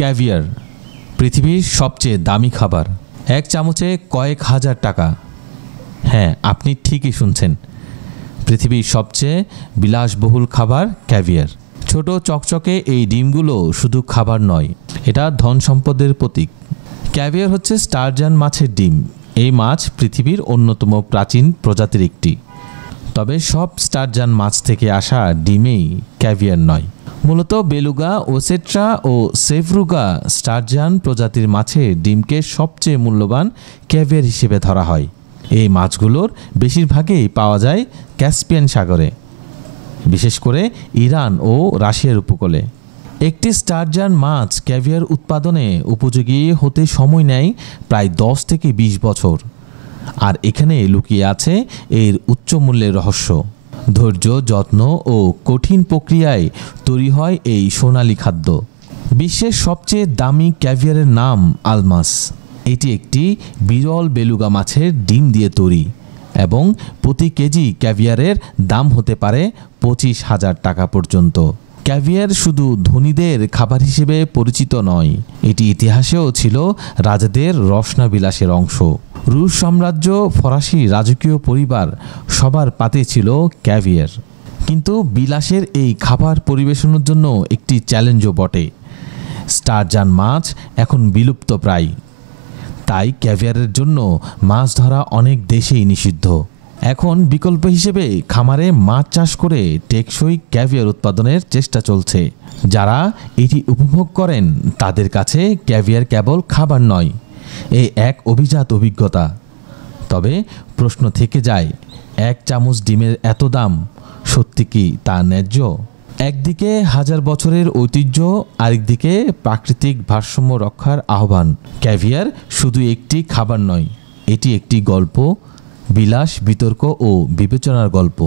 Caviar পৃথিবীর সবচেয়ে দামি খাবার। এক চামচে কয়েক হাজার টাকা। হ্যাঁ, আপনি ঠিকই শুনছেন, পৃথিবীর সবচেয়ে বিলাসবহুল খাবার ক্যাভিয়ার। ছোট চকচকে এই ডিমগুলো শুধু খাবার নয়, এটা ধন সম্পদের প্রতীক। ক্যাভিয়ার হচ্ছে স্টারজান মাছের ডিম। এই মাছ পৃথিবীর অন্যতম প্রাচীন প্রজাতির একটি। তবে সব স্টারজান মাছ থেকে আসা ডিমেই ক্যাভিয়ার নয়। মূলত বেলুগা, ওসেট্রা ও সেভরুগা স্টারজান প্রজাতির মাছের ডিমকে সবচেয়ে মূল্যবান ক্যাভিয়ার হিসেবে ধরা হয়। এই মাছগুলোর বেশিরভাগই পাওয়া যায় ক্যাসপিয়ান সাগরে, বিশেষ করে ইরান ও রাশিয়ার উপকূলে। একটি স্টারজান মাছ ক্যাভিয়ার উৎপাদনে উপযোগী হতে সময় নেয় প্রায় 10 থেকে 20 বছর। আর এখানে লুকিয়ে আছে এর উচ্চ মূল্যের রহস্য। ধৈর্য, যত্ন ও কঠিন প্রক্রিয়ায় তৈরি হয় এই সোনালী খাদ্য। বিশ্বের সবচেয়ে দামি ক্যাভিয়ারের নাম আলমাস। এটি একটি বিরল বেলুগা মাছের ডিম দিয়ে তৈরি এবং প্রতি কেজি ক্যাভিয়ারের দাম হতে পারে 25,000 টাকা পর্যন্ত। ক্যাভিয়ার শুধু ধনীদের খাবার হিসেবে পরিচিত নয়, এটি ইতিহাসেও ছিল রাজাদের রসনাবিলাসের অংশ। রুশ সাম্রাজ্য, ফরাসি রাজকীয় পরিবার সবার পাতে ছিল ক্যাভিয়ার। কিন্তু বিলাসের এই খাবার পরিবেশনের জন্য একটি চ্যালেঞ্জও বটে। স্টারজান মাছ এখন বিলুপ্ত প্রায়, তাই ক্যাভিয়ারের জন্য মাছ ধরা অনেক দেশেই নিষিদ্ধ। এখন বিকল্প হিসেবে খামারে মাছ চাষ করে টেকসই ক্যাভিয়ার উৎপাদনের চেষ্টা চলছে। যারা এটি উপভোগ করেন তাদের কাছে ক্যাভিয়ার কেবল খাবার নয়, এক অভিজাত অভিজ্ঞতা। তবে প্রশ্ন থেকে যায়, এক চামচ ডিমের এত দাম সত্যি কি তা ন্যায্য? একদিকে হাজার বছরের ঐতিহ্য, আরেকদিকে প্রাকৃতিক ভারসাম্য রক্ষার আহ্বান। ক্যাভিয়ার শুধু একটি খাবার নয়, এটি একটি গল্প, বিলাস, বিতর্ক ও বিবেচনার গল্প।